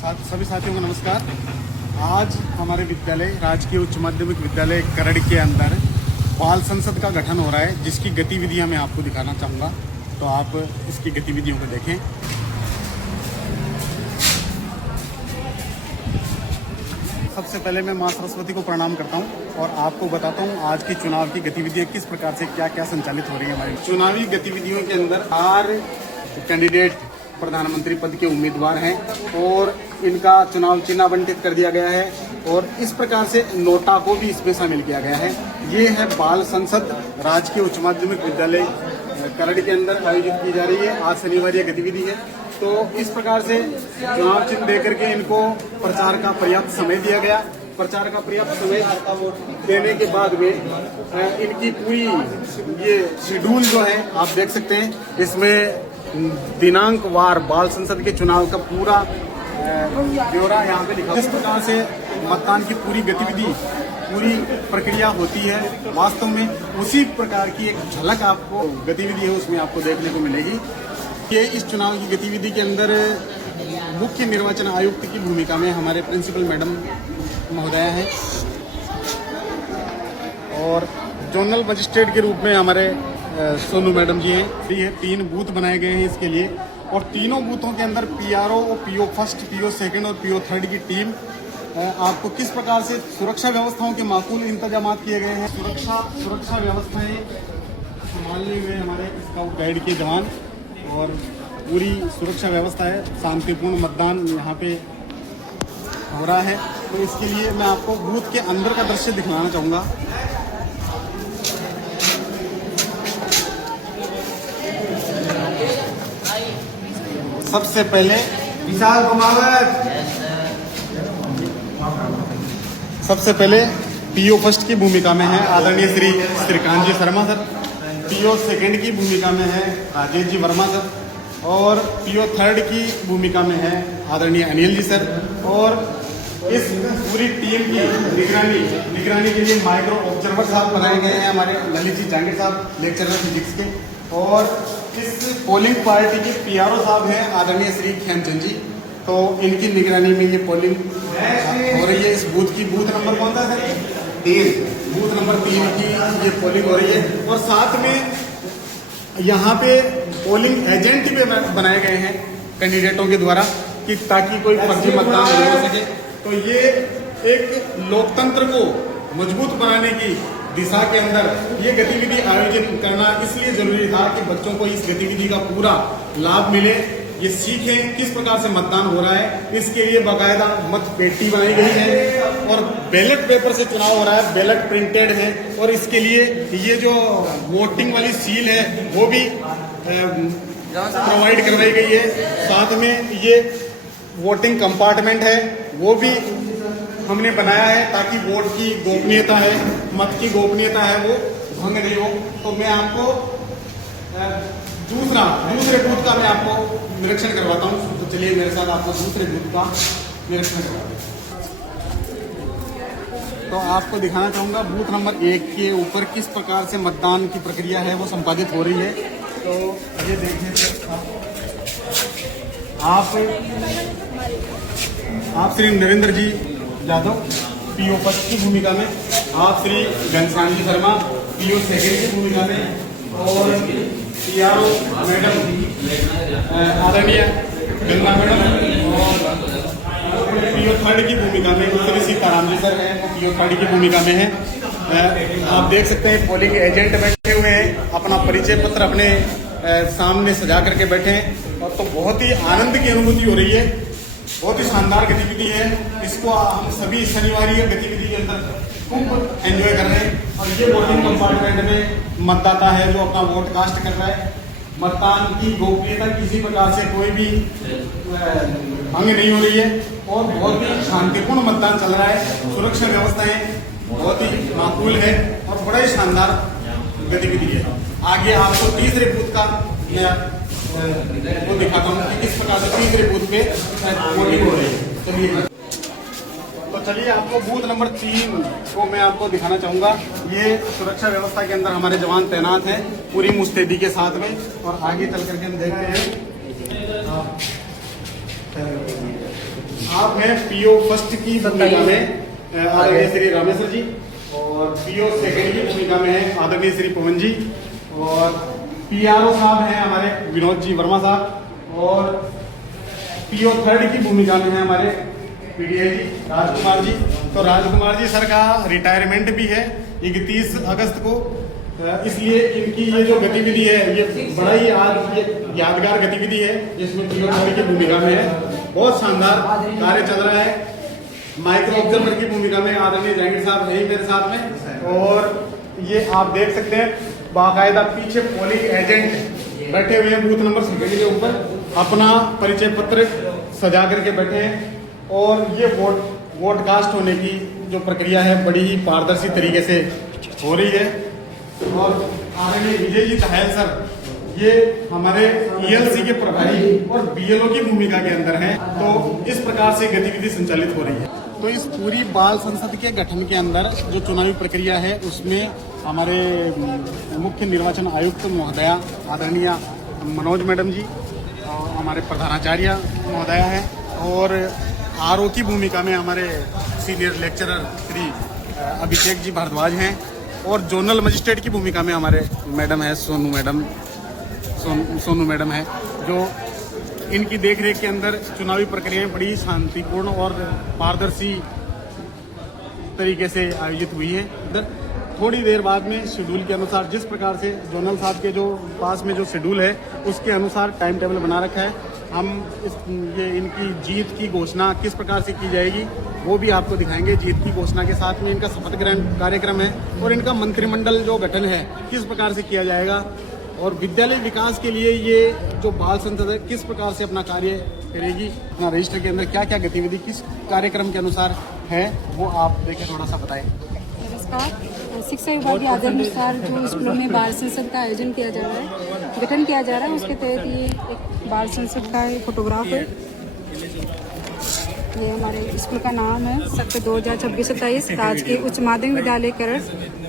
सभी साथियों को नमस्कार। आज हमारे विद्यालय राजकीय उच्च माध्यमिक विद्यालय करड़ के अंदर बाल संसद का गठन हो रहा है, जिसकी गतिविधियां मैं आपको दिखाना चाहूँगा। तो आप इसकी गतिविधियों को देखें। सबसे पहले मैं माँ सरस्वती को प्रणाम करता हूँ और आपको बताता हूँ आज की चुनाव की गतिविधियाँ किस प्रकार से क्या क्या संचालित हो रही है। हमारी चुनावी गतिविधियों के अंदर 4 कैंडिडेट प्रधानमंत्री पद के उम्मीदवार हैं और इनका चुनाव चिन्ह आवंटित कर दिया गया है और इस प्रकार से नोटा को भी इसमें शामिल किया गया है। ये है बाल संसद राजकीय उच्च माध्यमिक विद्यालय करड़ के अंदर आयोजित की जा रही है। आज शनिवार ये गतिविधि है। तो इस प्रकार से चुनाव चिन्ह देकर के इनको प्रचार का पर्याप्त समय दिया गया। प्रचार का पर्याप्त समय देने के बाद में इनकी पूरी ये शेड्यूल जो है आप देख सकते हैं। इसमें दिनांक वार बाल संसद के चुनाव का पूरा ब्यौरा यहाँ पे लिखा है। इस प्रकार से मतदान की पूरी गतिविधि पूरी प्रक्रिया होती है। वास्तव में उसी प्रकार की एक झलक आपको गतिविधि है उसमें आपको देखने को मिलेगी। ये इस चुनाव की गतिविधि के अंदर मुख्य निर्वाचन आयुक्त की भूमिका में हमारे प्रिंसिपल मैडम महोदया हैं और जोनल मजिस्ट्रेट के रूप में हमारे सोनू मैडम जी हैं। ये 3 बूथ बनाए गए हैं इसके लिए और तीनों बूथों के अंदर पीआरओ और पीओ फर्स्ट, पीओ सेकंड और पीओ थर्ड की टीम आपको किस प्रकार से सुरक्षा व्यवस्थाओं के माकूल इंतजाम किए गए हैं। सुरक्षा व्यवस्थाएं संभालने हुए हमारे स्काउट गाइड के जवान और पूरी सुरक्षा व्यवस्था है। शांतिपूर्ण मतदान यहाँ पे हो रहा है। तो इसके लिए मैं आपको बूथ के अंदर का दृश्य दिखाना चाहूँगा। सबसे पहले विशाल कुमावत, सबसे पहले पीओ फर्स्ट की भूमिका में है आदरणीय श्री श्रीकांत जी शर्मा सर। पीओ सेकंड की भूमिका में है राजेश जी वर्मा सर और पीओ थर्ड की भूमिका में है आदरणीय अनिल जी सर। और इस पूरी टीम की निगरानी के लिए माइक्रो ऑब्जर्वर साहब बनाए गए हैं हमारे ललित जी जांगीर साहब, लेक्चरर फिजिक्स के। और इस पोलिंग पार्टी के पीआरओ साहब हैं आदरणीय श्री खेमचंद जी। तो इनकी निगरानी में ये पोलिंग हो रही है। इस बूथ नंबर कौन सा है? 3। बूथ नंबर 3 की ये पोलिंग हो रही है। और साथ में यहाँ पे पोलिंग एजेंट भी बनाए गए हैं कैंडिडेटों के द्वारा कि ताकि कोई फर्जी मतदान नहीं हो सके। तो ये एक लोकतंत्र को मजबूत बनाने की दिशा के अंदर ये गतिविधि आयोजित करना इसलिए जरूरी था कि बच्चों को इस गतिविधि का पूरा लाभ मिले, ये सीखें किस प्रकार से मतदान हो रहा है। इसके लिए बाकायदा मत पेटी बनाई गई है और बैलेट पेपर से चुनाव हो रहा है, बैलेट प्रिंटेड है। और इसके लिए ये जो वोटिंग वाली सील है वो भी प्रोवाइड करवाई गई है। साथ में ये वोटिंग कंपार्टमेंट है वो भी हमने बनाया है ताकि वोट की गोपनीयता है, मत की गोपनीयता है वो भंग नहीं हो। तो मैं आपको दूसरे बूथ का मैं आपको निरीक्षण करवाता हूँ। तो चलिए मेरे साथ आपको दूसरे बूथ का निरीक्षण करवाते हैं। तो आपको दिखाना चाहूँगा बूथ नंबर 1 के ऊपर किस प्रकार से मतदान की प्रक्रिया है वो संपादित हो रही है। तो ये देखने से आप श्री नरेंद्र जी यादव पीओ फर्स्ट की भूमिका में, आप श्री घनश्याम जी शर्मा पीओ सेकंड की भूमिका में और पीआरओ मैडम आदरणीय गंगा मैडम और पीओ थर्ड की भूमिका में श्री सीताराम जी सर हैं, वो पीओ थर्ड की भूमिका में है। आप देख सकते हैं पोलिंग एजेंट बैठे हुए हैं, अपना परिचय पत्र अपने सामने सजा करके बैठे हैं। और तो बहुत ही आनंद की अनुभूति हो रही है, बहुत ही शानदार गतिविधि है। इसको हम सभी शनिवार गतिविधि के अंदर खूब एंजॉय कर रहे हैं। और ये वोटिंग कंपार्टमेंट में मतदाता है जो अपना वोट कास्ट कर रहा है। मतदान की गोपनीयता किसी प्रकार से कोई भी भंग नहीं हो रही है और बहुत ही शांतिपूर्ण मतदान चल रहा है। सुरक्षा व्यवस्थाएं बहुत ही माकूल है और बड़ा ही शानदार गतिविधि है। आगे आपको तीसरे बूथ का वो दिखाता हूँ कि किस प्रकार से तीसरे बूथ पे वोटिंग हो रही है। चलिए आपको बूथ नंबर 3 को मैं आपको दिखाना चाहूँगा। ये सुरक्षा व्यवस्था के अंदर हमारे जवान तैनात हैं पूरी मुस्तैदी के साथ में। और आगे चल करके हम देखते हैं आप हैं पीओ फर्स्ट की भूमिका में आदरणीय श्री रामेश्वर जी, और पीओ सेकंड की भूमिका में है आदरणीय श्री पवन जी, और पीआरओ साहब हैं हमारे विनोद जी वर्मा साहब, और पीओ थर्ड की भूमिका में है हमारे पीडीए जी राजकुमार जी। तो राजकुमार जी सर का रिटायरमेंट भी है 31 अगस्त को, इसलिए इनकी ये जो गतिविधि है ये बड़ा ही आज ये यादगार गतिविधि है, जिसमें पीओ थर्ड की भूमिका में है। बहुत शानदार कार्य चल रहा है। माइक्रो ऑब्जर्वर की भूमिका में आदरणीय जहांगीर साहब है ही मेरे साथ में, और ये आप देख सकते हैं बाकायदा पीछे पोलिंग एजेंट बैठे हुए हैं बूथ नंबर 2 के ऊपर, अपना परिचय पत्र सजा करके बैठे हैं, और ये वोट कास्ट होने की जो प्रक्रिया है बड़ी ही पारदर्शी तरीके से हो रही है। और आदरणीय विजय जी दहायल सर ये हमारे ईएलसी के प्रभारी और बीएलओ की भूमिका के अंदर हैं। तो इस प्रकार से गतिविधि संचालित हो रही है। तो इस पूरी बाल संसद के गठन के अंदर जो चुनावी प्रक्रिया है उसमें हमारे मुख्य निर्वाचन आयुक्त महोदया आदरणीय मनोज मैडम जी, और हमारे प्रधानाचार्य महोदया है, और आरओ की भूमिका में हमारे सीनियर लेक्चरर श्री अभिषेक जी भारद्वाज हैं, और जोनल मजिस्ट्रेट की भूमिका में हमारे मैडम है सोनू मैडम है, जो इनकी देखरेख के अंदर चुनावी प्रक्रियाएं बड़ी शांतिपूर्ण और पारदर्शी तरीके से आयोजित हुई है। इधर थोड़ी देर बाद में शेड्यूल के अनुसार, जिस प्रकार से जोनल साहब के जो पास में जो शेड्यूल है उसके अनुसार टाइम टेबल बना रखा है, हम ये इनकी जीत की घोषणा किस प्रकार से की जाएगी वो भी आपको दिखाएंगे। जीत की घोषणा के साथ में इनका शपथ ग्रहण कार्यक्रम है, और इनका मंत्रिमंडल जो गठन है किस प्रकार से किया जाएगा, और विद्यालय विकास के लिए ये जो बाल संसद है किस प्रकार से अपना कार्य करेगी, अपना रजिस्टर के अंदर क्या क्या गतिविधि किस कार्यक्रम के अनुसार है, वो आप देखें, थोड़ा सा बताएं। नमस्कार। शिक्षा विभाग के आदेशानुसार जो स्कूलों में बाल संसद का आयोजन किया जा रहा है, गठन किया जा रहा है, उसके तहत ये एक बाल संसद का एक फोटोग्राफ है। ये हमारे स्कूल का नाम है सत्र 2026-27 राजकीय उच्च माध्यमिक विद्यालय करड़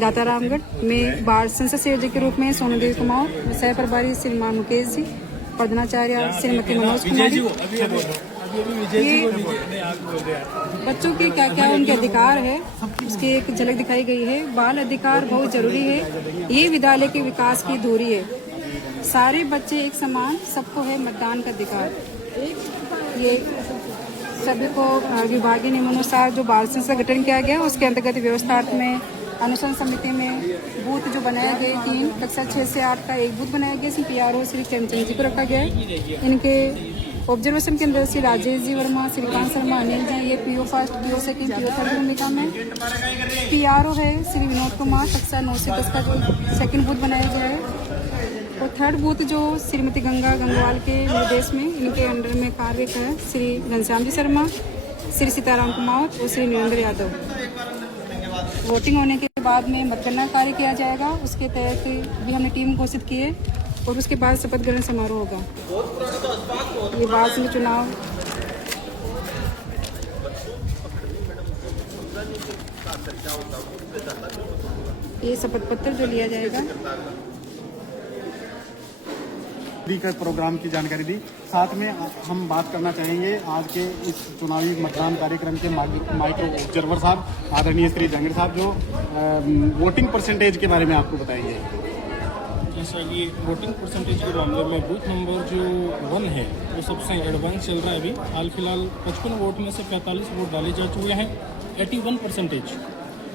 दातारामगढ़ में बाल संसद संयोजक के रूप में सोनूदेव कुमार, सह प्रभारी श्रीमान मुकेश जी, प्रधानाचार्य श्रीमती मनोज कुमारी। ये बच्चों के क्या क्या उनके अधिकार है उसकी एक झलक दिखाई गई है। बाल अधिकार बहुत जरूरी है, ये विद्यालय के विकास की धुरी है। सारे बच्चे एक समान, सबको है मतदान का अधिकार। ये सभी को विभागीय नियमानुसार जो बाल संसद का गठन किया गया उसके अंतर्गत व्यवस्थार्थ में अनुसंधान समिति में बूथ जो बनाए गए 3 कक्षा 6 से 8 का एक बूथ बनाया गया, इसमें पीआरओ श्री चंचल जी को रखा गया है। इनके ऑब्जर्वेशन के अंदर श्री राजेश जी वर्मा, श्रीकांत शर्मा, अनिल जी, ये PO first, PO second, PO third भूमिका में। पीआरओ है श्री विनोद कुमार, कक्षा 9 से 10 का जो सेकंड बूथ बनाया गया है, और थर्ड बूथ जो श्रीमती गंगा गंगवाल के निर्देश में इनके अंडर में कार्य कर श्री घनश्याम जी शर्मा, श्री सीताराम कुमार और श्री नरेंद्र यादव। वोटिंग होने के बाद में मतगणना कार्य किया जाएगा, उसके तहत भी हमने टीम घोषित की है, और उसके बाद शपथ ग्रहण समारोह होगा। ये बाद में चुनाव ये शपथ पत्र जो लिया जाएगा। का प्रोग्राम की जानकारी दी। साथ में हम बात करना चाहेंगे आज के इस चुनावी मतदान कार्यक्रम के माइक्रो ऑब्जर्वर साहब आदरणीय श्री जहांगीर साहब, जो वोटिंग परसेंटेज के बारे में आपको बताएंगे। जैसा कि वोटिंग परसेंटेज के मामले में बूथ नंबर जो 1 है वो सबसे एडवांस चल रहा है। अभी हाल फिलहाल 55 वोट में से 45 वोट डाले जा चुके हैं, 81%।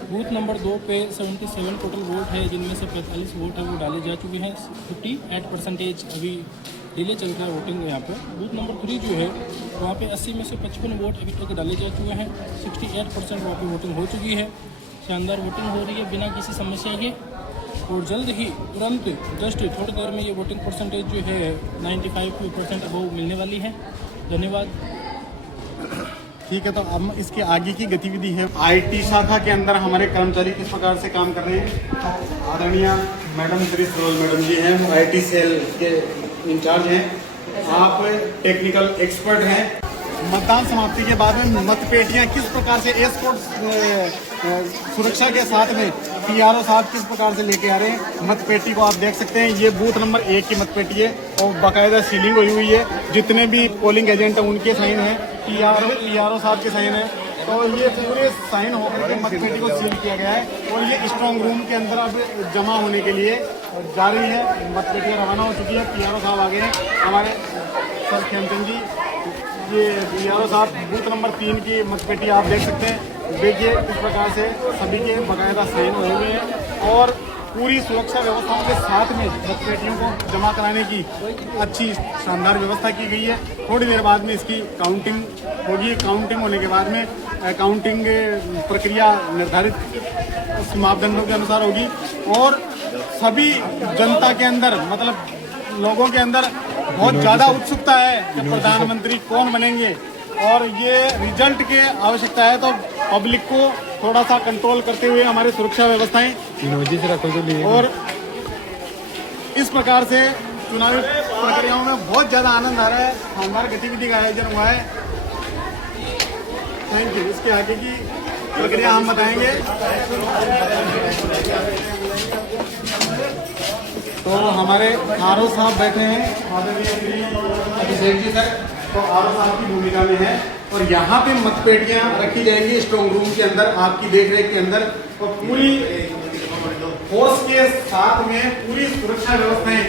बूथ नंबर 2 पे 77 टोटल वोट है, जिनमें से 45 वोट है वो डाले जा चुके हैं। 58% अभी डिले चल रहा है वोटिंग यहाँ पे। बूथ नंबर 3 जो है वहाँ पे 80 में से 55 वोट अभी तक डाले जा चुके हैं। 68% वहाँ पे वोटिंग हो चुकी है। शानदार वोटिंग हो रही है बिना किसी समस्या के, और जल्द ही तुरंत जस्ट थोड़ी देर में ये वोटिंग परसेंटेज जो है 95% अबव मिलने वाली है। धन्यवाद। ठीक है, तो अब इसके आगे की गतिविधि है। आईटी शाखा के अंदर हमारे कर्मचारी किस प्रकार से काम कर रहे हैं। आदरणीय मैडम श्री सरोज मैडम जी हैं, वो आईटी सेल के इंचार्ज हैं। आप टेक्निकल एक्सपर्ट हैं। मतदान समाप्ति के बाद में मतपेटियां किस प्रकार से एस्कॉर्ट सुरक्षा के साथ में पीआरओ साहब किस प्रकार से लेके आ रहे हैं। मतपेटी को आप देख सकते हैं, ये बूथ नंबर 1 की मतपेटी है और बाकायदा सीलिंग हुई है। जितने भी पोलिंग एजेंट हैं उनके साइन है, पीआरओ साहब के साइन है। तो ये पूरे साइन होकर के मतपेटी को सील किया गया है और ये स्ट्रांग रूम के अंदर अब जमा होने के लिए जा रही है। मतपेटी रवाना हो चुकी है, पीआरओ साहब आ गए हैं हमारे सर खेमचंद जी। ये पीआरओ साहब बूथ नंबर 3 की मतपेटी आप देख सकते हैं। देखिए इस प्रकार से सभी के बाकायदा साइन हुए हुए हैं और पूरी सुरक्षा व्यवस्थाओं के साथ में मतपेटियों को जमा कराने की अच्छी शानदार व्यवस्था की गई है। थोड़ी देर बाद में इसकी काउंटिंग होगी। काउंटिंग होने के बाद में काउंटिंग प्रक्रिया निर्धारित मापदंडों के अनुसार होगी और सभी जनता के अंदर मतलब लोगों के अंदर बहुत ज्यादा उत्सुकता है कि प्रधानमंत्री कौन बनेंगे और ये रिजल्ट की आवश्यकता है। तो पब्लिक को थोड़ा सा कंट्रोल करते हुए हमारी सुरक्षा व्यवस्थाएं और इस प्रकार से चुनावी प्रक्रियाओं में बहुत ज्यादा आनंद आ रहा है। शानदार गतिविधि का आयोजन हुआ है। Thank you. इसके आगे की प्रक्रिया हम बताएंगे। तो हमारे आरओ साहब बैठे हैं, आदरणीय श्री अभिषेक जी सर, तो आरओ साहब की भूमिका में है और यहाँ पे मतपेटियां रखी जाएंगी स्ट्रांग रूम के अंदर आपकी देखरेख के अंदर और पूरी फोर्स के साथ में पूरी सुरक्षा व्यवस्थाएं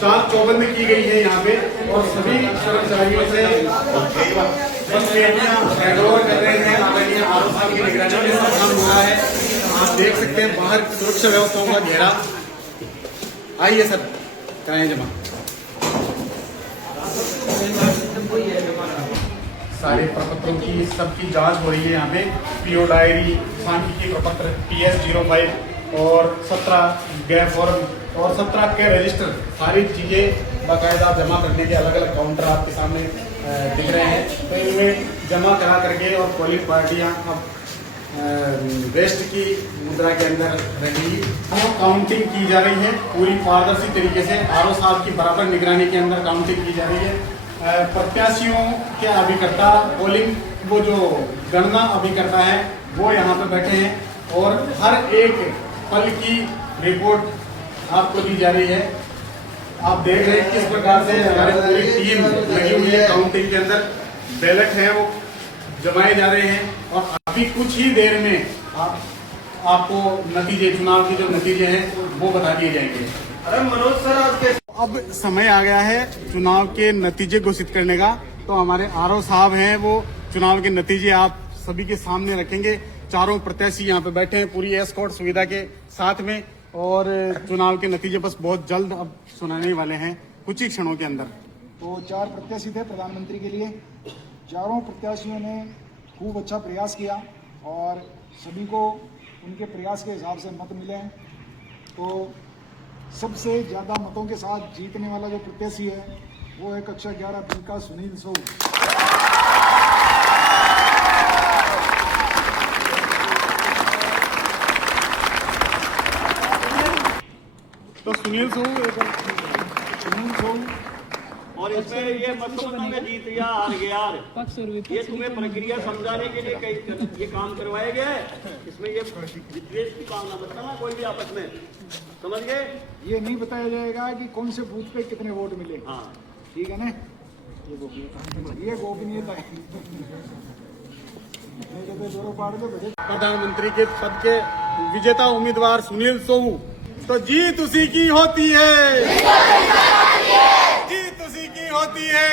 चाक चौबंद की गई है यहाँ पे और सभी कर्मचारियों से मतपेटियां हैंडओवर कर रहे हैं। आदरणीय आरओ साहब की निगरानी में सब काम हो रहा है। आप देख सकते हैं बाहर सुरक्षा व्यवस्थाओं का घेरा। आइए सर कराएं जमा। सारे प्रपत्रों की सबकी जांच हो रही है यहाँ पे। पीओ डायरी, सांख्यिकी प्रपत्र PS05 और 17 गैप फॉर्म और 17 के रजिस्टर, सारी चीजें बाकायदा जमा करने के अलग अलग काउंटर आपके सामने दिख रहे हैं। तो इनमें जमा करा करके और पोलिंग पार्टियां अब वेस्ट की मुद्रा के अंदर रहेगी। काउंटिंग की जा रही है पूरी पारदर्शी तरीके से। आरओ साहब की बराबर निगरानी के अंदर काउंटिंग की जा रही है। प्रत्याशियों के अभिकर्ता पोलिंग वो जो गणना अभिकर्ता है वो यहाँ पे बैठे हैं और हर एक पल की रिपोर्ट आपको दी जा रही है। आप देख रहे हैं किस प्रकार से हमारी पूरी टीम लगी हुई है काउंटिंग के अंदर। बैलेट है वो जमाए जा रहे हैं और अभी कुछ ही देर में आपको नतीजे, चुनाव के जो नतीजे हैं वो बता दिए जाएंगे। अरे मनोज सर आज के अब समय आ गया है चुनाव के नतीजे घोषित करने का। तो हमारे आरओ साहब हैं वो चुनाव के नतीजे आप सभी के सामने रखेंगे। चारों प्रत्याशी यहाँ पे बैठे हैं पूरी एस्कॉर्ट सुविधा के साथ में और चुनाव के नतीजे बस बहुत जल्द अब सुनाने वाले हैं कुछ ही क्षणों के अंदर। तो 4 प्रत्याशी थे प्रधानमंत्री के लिए। चारों प्रत्याशियों ने खूब अच्छा प्रयास किया और सभी को उनके प्रयास के हिसाब से मत मिले हैं। तो सबसे ज़्यादा मतों के साथ जीतने वाला जो प्रत्याशी है वो है कक्षा 11B का सुनील सोऊ। तो सुनील सोऊ और इसमें ये मत समझना मैं जीत गया हार गया। ये तुम्हें प्रक्रिया समझाने के लिए ये काम करवाया गया है। इसमें ये विद्वेष की भावना मत करना कोई भी आपस में, समझ गए। ये नहीं बताया जाएगा कि कौन से बूथ पे कितने वोट मिले। हाँ ठीक है ना, ये गोपनीयता है। प्रधानमंत्री के पद के विजेता उम्मीदवार सुनील सोऊ। तो जीत उसी की होती है, जीत उसी की होती है।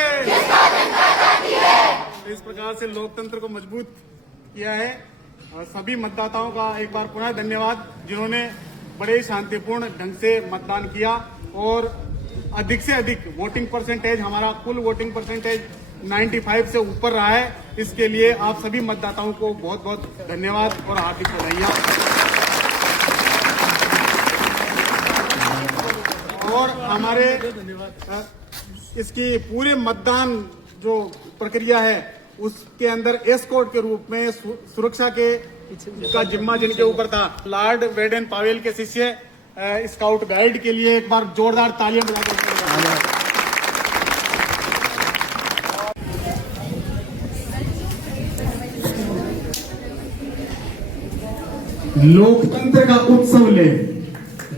इस प्रकार से लोकतंत्र को मजबूत किया है। और सभी मतदाताओं का एक बार पुनः धन्यवाद जिन्होंने बड़े शांतिपूर्ण ढंग से मतदान किया और अधिक से अधिक वोटिंग परसेंटेज, हमारा कुल वोटिंग परसेंटेज 95 से ऊपर रहा है। इसके लिए आप सभी मतदाताओं को बहुत बहुत धन्यवाद और हार्दिक बधाइयां। और हमारे इसकी पूरे मतदान जो प्रक्रिया है उसके अंदर एस्कॉर्ट के रूप में सुरक्षा के का जिम्मा जिनके ऊपर था लॉर्ड वेडेन पावेल के शिष्य स्काउट गाइड के लिए एक बार जोरदार तालियां बजाकर लोकतंत्र का उत्सव ले,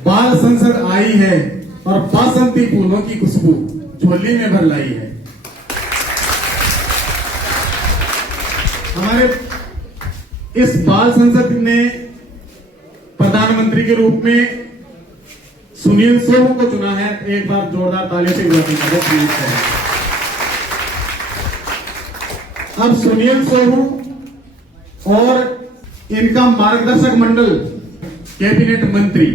बाल संसद आई है और बासंती फूलों की खुशबू झोली में भर लाई है। हमारे इस बाल संसद ने प्रधानमंत्री के रूप में सुनील सोहू को चुना है। एक बार जोरदार ताली से स्वागत करें। अब सुनील सोहू और इनका मार्गदर्शक मंडल कैबिनेट मंत्री,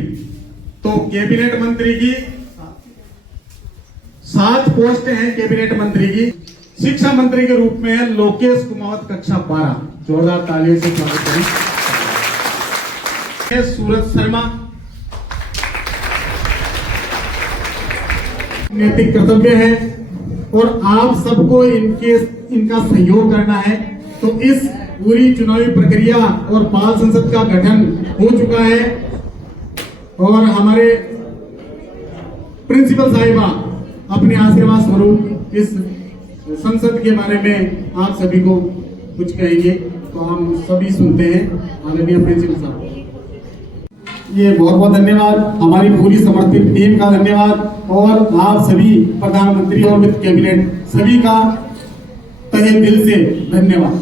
तो कैबिनेट मंत्री की 7 पोस्ट हैं। कैबिनेट मंत्री की शिक्षा मंत्री के रूप में है लोकेश कुमावत, कक्षा 12। जोरदार तालियों से स्वागत करें। सूरज शर्मा नैतिक कर्तव्य है और आप सबको इनका सहयोग करना है। तो इस पूरी चुनावी प्रक्रिया और बाल संसद का गठन हो चुका है और हमारे प्रिंसिपल साहिबा अपने आशीर्वाद स्वरूप इस संसद के बारे में आप सभी को कुछ कहेंगे, तो हम सभी सुनते हैं। आदरणीय प्रिंसिपल साहब, ये बहुत बहुत धन्यवाद। हमारी पूरी समर्पित टीम का धन्यवाद और आप सभी प्रधानमंत्री और वित्त कैबिनेट सभी का तहे दिल से धन्यवाद।